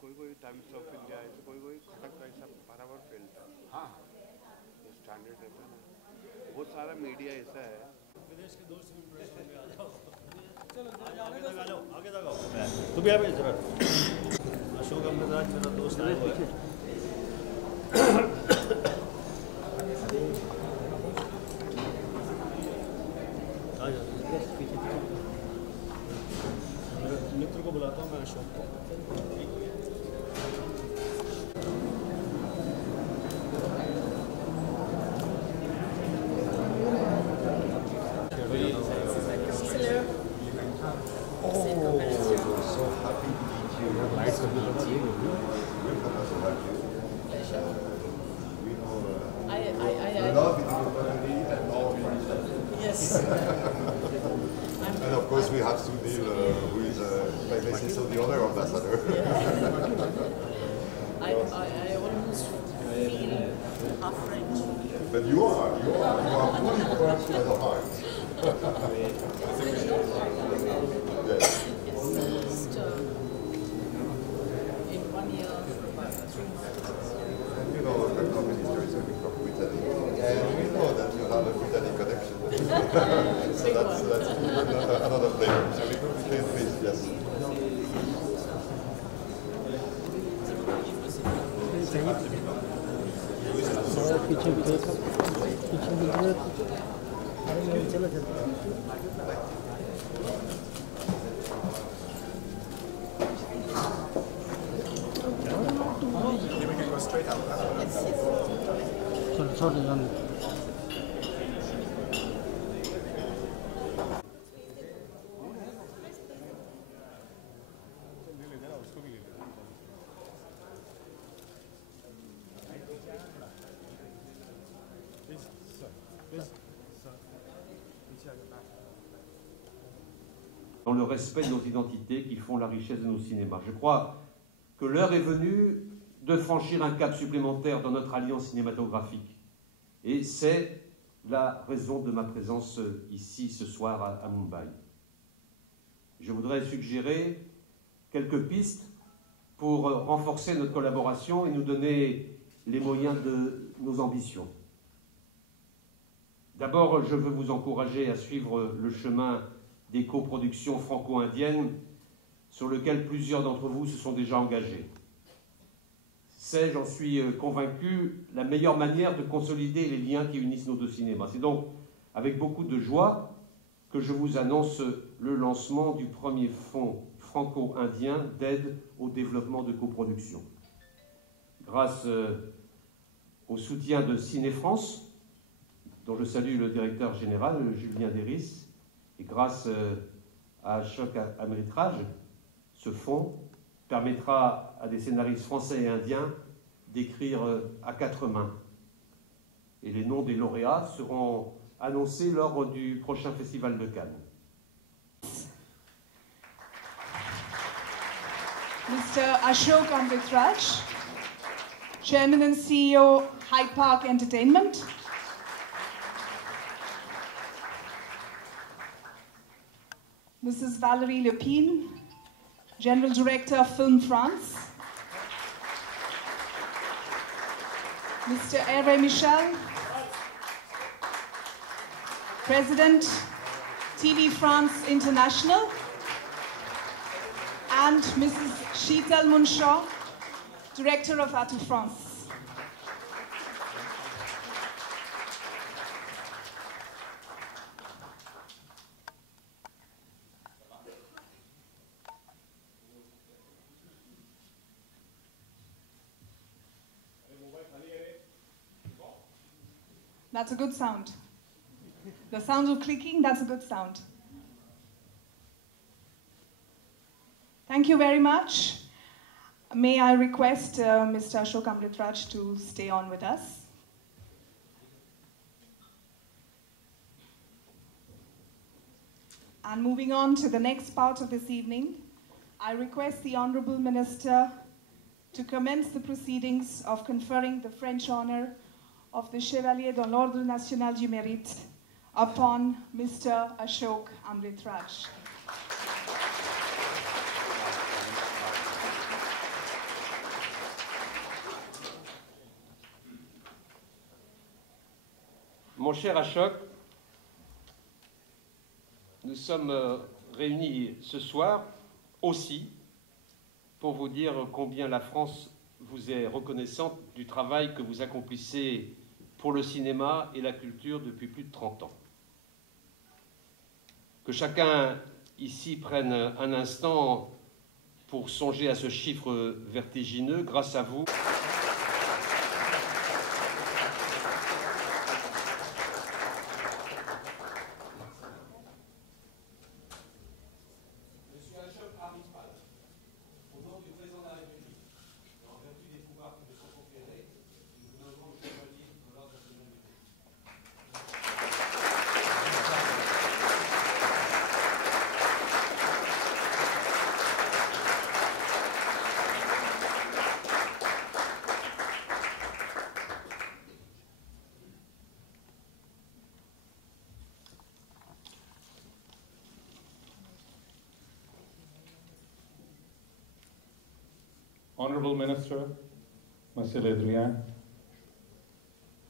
कोई कोई times of India ऐसे कोई कोई खटक ऐसा बराबर फैलता है। हाँ, तो स्टैंडर्ड रहता है ना, बहुत सारा मीडिया ऐसा है। विदेश के दोस्त भी प्रेस में आ जाओ, चलो आगे तक आ जाओ, आगे तक आओ। तू भी आ भाई जरा। अशोक अमृतराज मेरा दोस्त आया हुआ है। मित्र को बुलाता हूँ मैं, अशोक को। And of course we have Sudhir, who is, if I may say so, the other ambassador. I almost feel half French. But you are fully French as a heart. Yes. It's just in 1 year, 3 months. You know, the minister is from Italy, and we know that you have a Italy connection. So that's another flavor. So we could say please, yes. Dans le respect de nos identités qui font la richesse de nos cinémas. Je crois que l'heure est venue de franchir un cap supplémentaire dans notre alliance cinématographique. Et c'est la raison de ma présence ici ce soir à Mumbai. Je voudrais suggérer quelques pistes pour renforcer notre collaboration et nous donner les moyens de nos ambitions. D'abord, je veux vous encourager à suivre le chemin des coproductions franco-indiennes sur lequel plusieurs d'entre vous se sont déjà engagés. C'est, j'en suis convaincu, la meilleure manière de consolider les liens qui unissent nos deux cinémas. C'est donc avec beaucoup de joie que je vous annonce le lancement du premier fonds franco-indien d'aide au développement de coproduction. Grâce au soutien de Ciné-France, dont je salue le directeur général, Julien Deris, et grâce à Ashok Amritraj, ce fonds permettra à des scénaristes français et indiens d'écrire à 4 mains. Et les noms des lauréats seront annoncés lors du prochain festival de Cannes. Mr. Ashok Amritraj, Chairman and CEO, Hyde Park Entertainment. Mrs. Valérie Lepine, General Director of Film France. Mr. Hervé Michel, President, TV France International. And Mrs. Sheetal Munshaw, Director of Atu France. That's a good sound. The sound of clicking, that's a good sound. Thank you very much. May I request Mr. Ashok Amritraj to stay on with us. And moving on to the next part of this evening, I request the Honorable Minister to commence the proceedings of conferring the French honor of the Chevalier de l'Ordre National du Mérite upon Mr. Ashok Amritraj. Mon cher Ashok, nous sommes réunis ce soir aussi pour vous dire combien la France vous est reconnaissante du travail que vous accomplissez pour le cinéma et la culture depuis plus de 30 ans. Que chacun ici prenne un instant pour songer à ce chiffre vertigineux. Grâce à vous, Honorable Minister, Monsieur le Drian,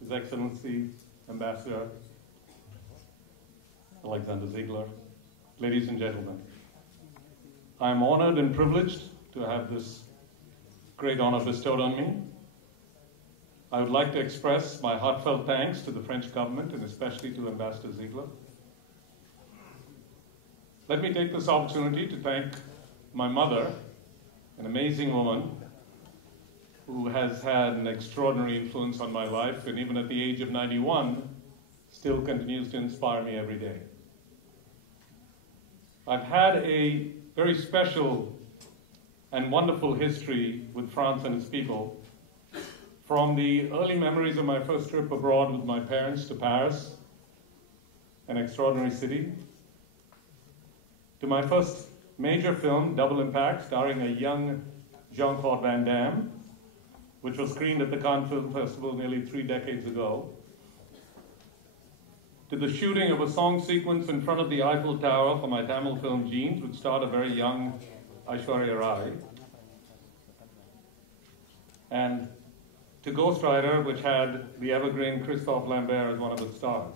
His Excellency, Ambassador Alexander Ziegler, ladies and gentlemen, I am honored and privileged to have this great honor bestowed on me. I would like to express my heartfelt thanks to the French government and especially to Ambassador Ziegler. Let me take this opportunity to thank my mother, an amazing woman who has had an extraordinary influence on my life, and even at the age of 91, still continues to inspire me every day. I've had a very special and wonderful history with France and its people, from the early memories of my first trip abroad with my parents to Paris, an extraordinary city, to my first major film, Double Impact, starring a young Jean-Claude Van Damme, which was screened at the Cannes Film Festival nearly 3 decades ago, to the shooting of a song sequence in front of the Eiffel Tower for my Tamil film Jeans, which starred a very young Aishwarya Rai, and to Ghost Rider, which had the evergreen Christophe Lambert as one of its stars.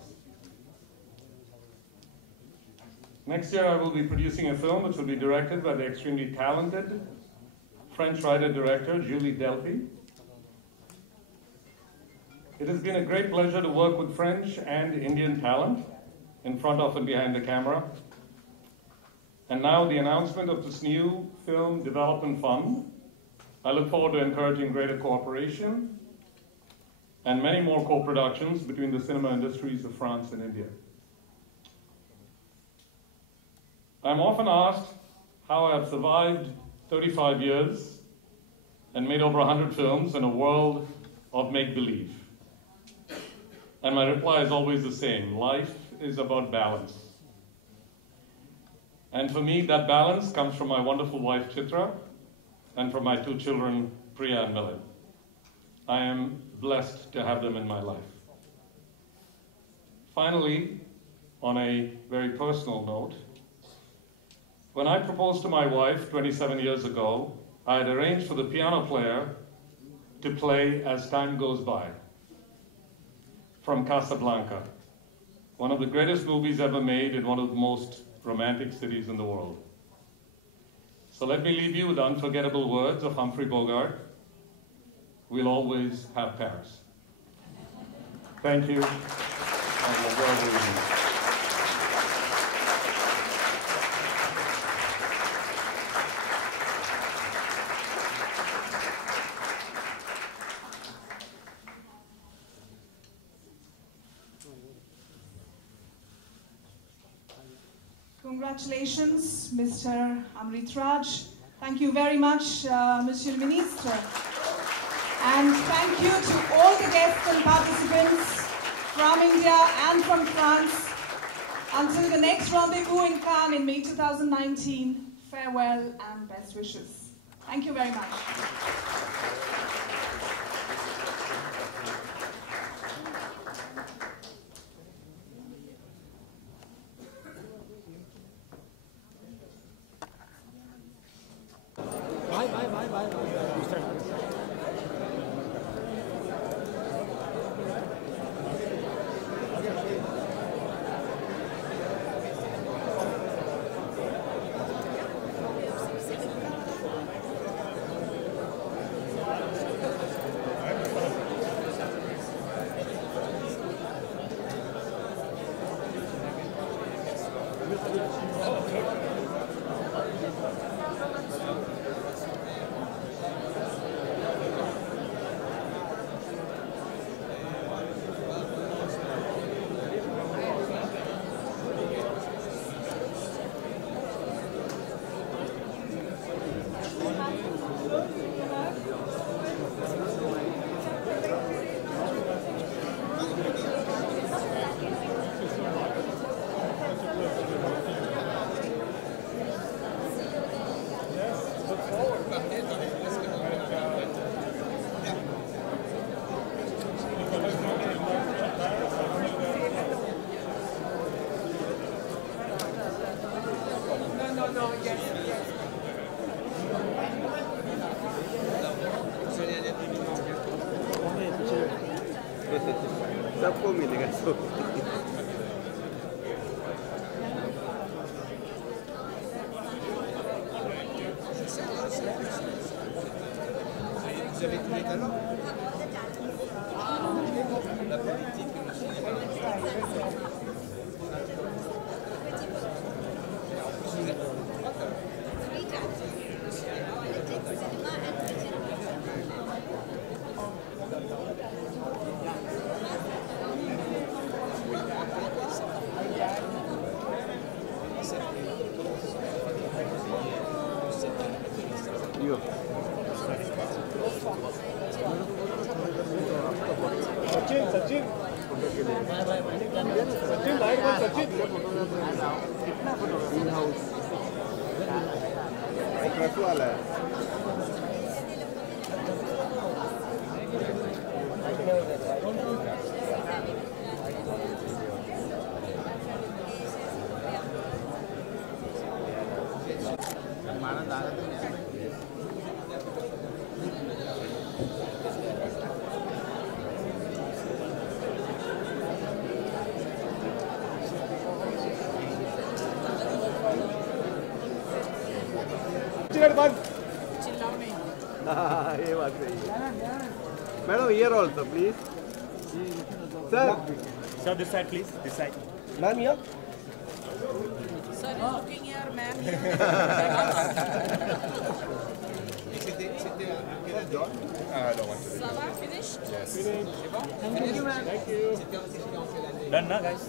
Next year I will be producing a film which will be directed by the extremely talented French writer-director Julie Delpy. It has been a great pleasure to work with French and Indian talent in front of and behind the camera. And now the announcement of this new film development fund. I look forward to encouraging greater cooperation and many more co-productions between the cinema industries of France and India. I'm often asked how I have survived 35 years and made over 100 films in a world of make-believe. And my reply is always the same: life is about balance. And for me, that balance comes from my wonderful wife, Chitra, and from my 2 children, Priya and Milan. I am blessed to have them in my life. Finally, on a very personal note, when I proposed to my wife 27 years ago, I had arranged for the piano player to play As Time Goes By from Casablanca, one of the greatest movies ever made in one of the most romantic cities in the world. So let me leave you with the unforgettable words of Humphrey Bogart: we'll always have Paris. Thank you, and enjoy the evening. Congratulations, Mr. Amrit Raj. Thank you very much, Monsieur le Ministre. And thank you to all the guests and participants from India and from France. Until the next rendezvous in Cannes in May 2019, farewell and best wishes. Thank you very much. सबको मिलेगा सब। Vous avez tous les talents. La politique. Sachin Sachin light में सचिन कितना photography in house एक रखो वाला है ये बात सही है madam here also please Sir, this side, please. This side. Ma'am here Sir, looking here, ma'am. I don't want to. Ça va, finished? Yes. Thank you, ma'am. Thank you Done, na, guys?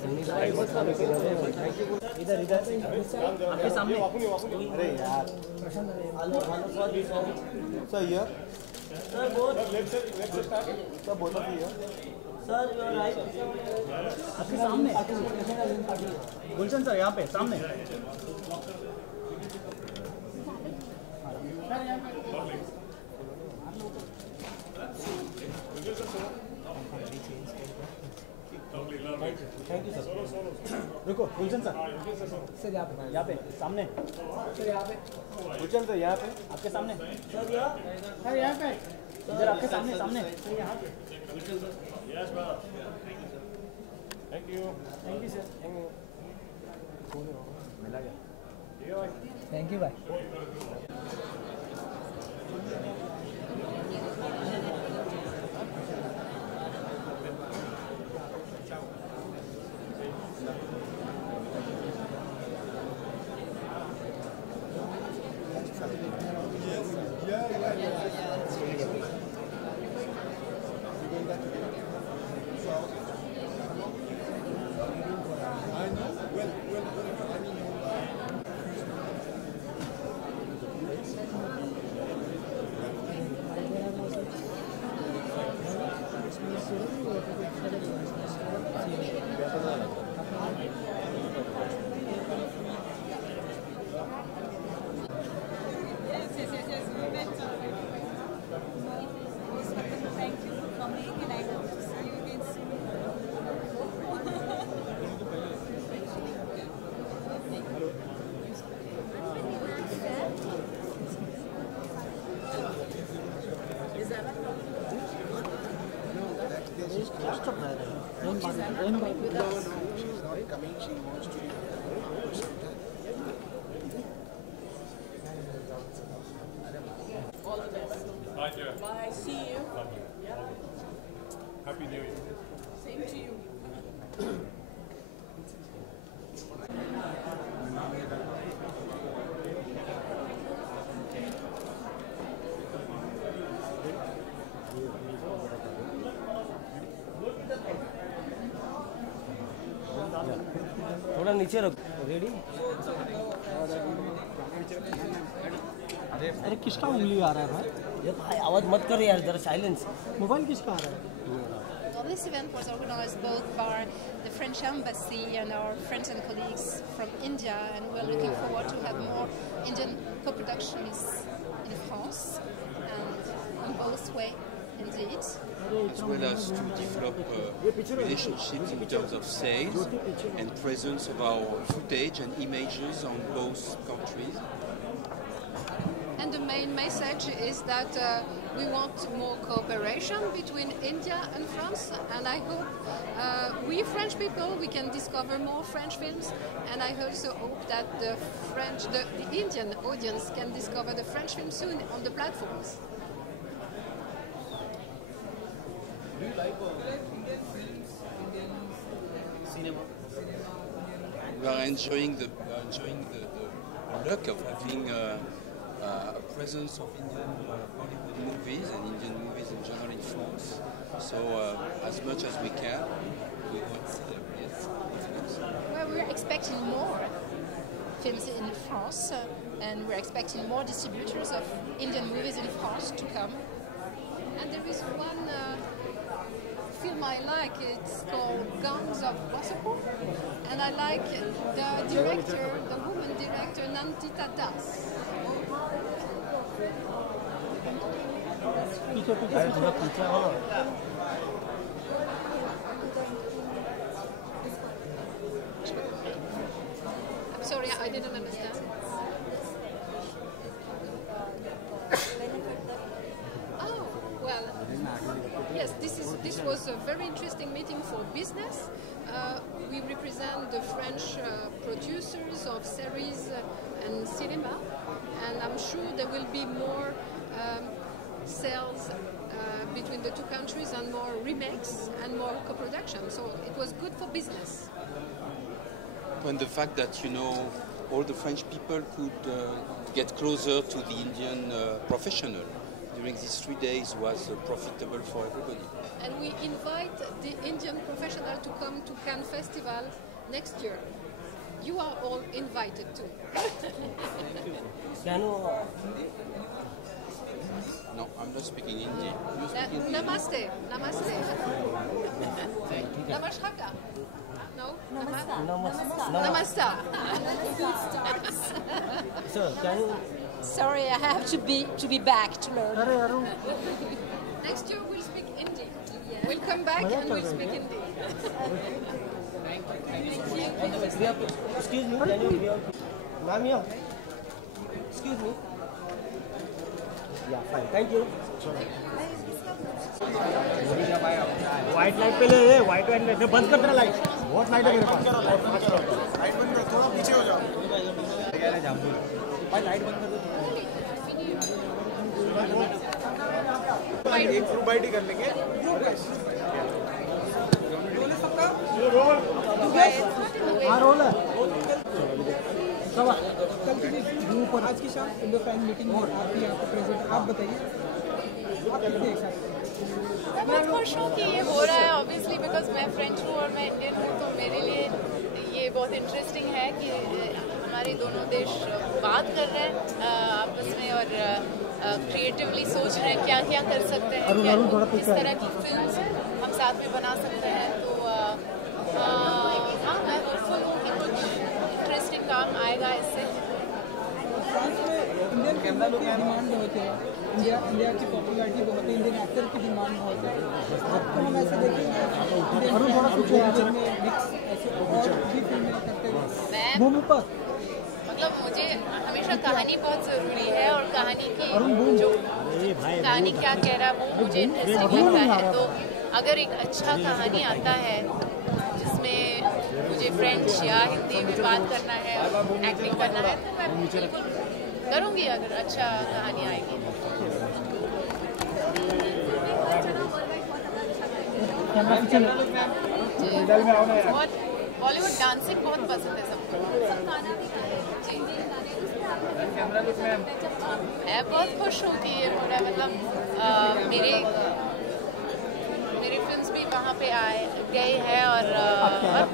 इधर इधर आपके सामने अरे यार sir here sir बोल सब बोलो here sir you are right आपके सामने गुलशन सर यहाँ पे सामने थैंक यू सर रुको गुलशन सर यहाँ पे सामने सर यहाँ पे गुलशन सर यहाँ पे आपके सामने सर यहाँ पे इधर आपके सामने सामने सर यहाँ पे Yes, brother. Thank you sir मिला गया थैंक यू भाई Thank you. Bye. See you. Happy New Year. Same to you. थोड़ा नीचे रखो रेडी अरे किसका उंगली आ रहा है भाई ये भाई आवाज मत कर यार जरा साइलेंस मोबाइल किसका आ रहा है Well, this event was organized both by the French embassy and our friends and colleagues from India, and we're looking forward to have more Indian co-productions in France. Indeed. as well as to develop relationships in terms of sales and presence of our footage and images on both countries. And the main message is that we want more cooperation between India and France, and I hope we French people, we can discover more French films, and I also hope that the Indian audience can discover the French film soon on the platforms. Do you like Indian films, Indian cinema? We are enjoying the luck of having a presence of Indian Bollywood movies and Indian movies in general in France. So as much as we can, we would see them. Yes. Well, we're expecting more films in France, and we're expecting more distributors of Indian movies in France to come. And there is one film I like. It's called Gangs of Wasseypur, and I like the director, the woman director, Nandita Das. I'm sorry, I didn't understand. Oh, well, yes, this was a very interesting meeting for business. We represent the French producers of series and cinema, and I'm sure there will be more sales between the two countries and more remakes and more co-production. So it was good for business. And the fact that, you know, all the French people could get closer to the Indian professional during these 3 days was profitable for everybody. And we invite the Indian professional to come to Cannes Festival next year. You are all invited too. No, I'm not speaking Hindi. You speak Hindi? Namaste. Namaste. Namaskar. No? Namaste. Sir, can you... Sorry, I have to be back to learn. Next year we'll speak Hindi. We'll come back and we'll speak Hindi. Excuse me, can you... Ma'am, here. Excuse me. Yeah, fine. Thank you. White light पे ले white light पे बंद कर तेरा light. बहुत light है मेरे पास. Light बंद करो, थोड़ा पीछे हो जाओ. भाई light बंद कर दो. एक ग्रुप बाइट ही कर लेंगे. रोल. हाँ रोल है. कल की ग्रुप और आज की शाम इंडो-फ्रेंच मीटिंग में आप भी यहाँ पे प्रेजेंट. आप बताइए आप कितने एक्साइटेड हैं? मैं बहुत खुश हूँ कि ये हो रहा है ऑब्वियसली बिकॉज मैं फ्रेंच हूँ और मैं इंडियन हूँ, तो मेरे लिए ये बहुत इंटरेस्टिंग है कि हमारे दोनों देश बात कर रहे हैं आपस में और क्रिएटिवली सोच रहे हैं क्या क्या कर सकते हैं, किस तरह की फिल्म्स हम साथ में बना सकते हैं. तो हाँ, मैं होपफुल हूँ कि कुछ इंटरेस्टिंग काम आएगा इससे. फ्रांस में इंडियन कैमरा लोग की डिमांड बहुत है. इंडिया की पॉपुलैरिटी बहुत है, इंडियन एक्टर की डिमांड बहुत है. तो हम ऐसे देखेंगे मिक्स ऐसे और भी फिल्में करते हुए मतलब मुझे हमेशा कहानी बहुत ज़रूरी है और कहानी की जो कहानी क्या कह रहा है वो मुझे इंटरेस्टिंग लगता है. तो अगर एक अच्छा कहानी आता है जिसमें मुझे फ्रेंच या हिंदी में बात करना है, एक्टिंग करना है, तो मैं बिल्कुल करूँगी अगर अच्छा कहानी आएगी. बहुत बॉलीवुड डांसिंग बहुत पसंद है सबको. मैं बहुत खुश हूँ कि ये हो रहा है. मतलब मेरी फिल्म्स भी वहाँ पे गए हैं और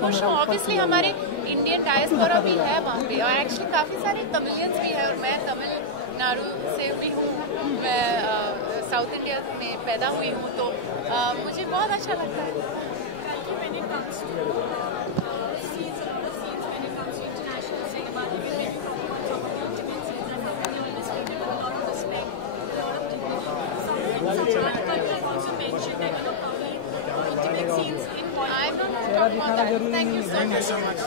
खुश हूँ. ऑब्वियसली हमारे इंडियन डायस्पोरा भी है वहाँ पे और एक्चुअली काफ़ी सारे तमिलियंस भी हैं और मैं तमिलनाडु से भी हूँ. मैं साउथ इंडिया में पैदा हुई हूँ, तो मुझे बहुत अच्छा लगता है. also mentioned that intimate scenes in Bollywood. I'm not talking about that. Thank you so much.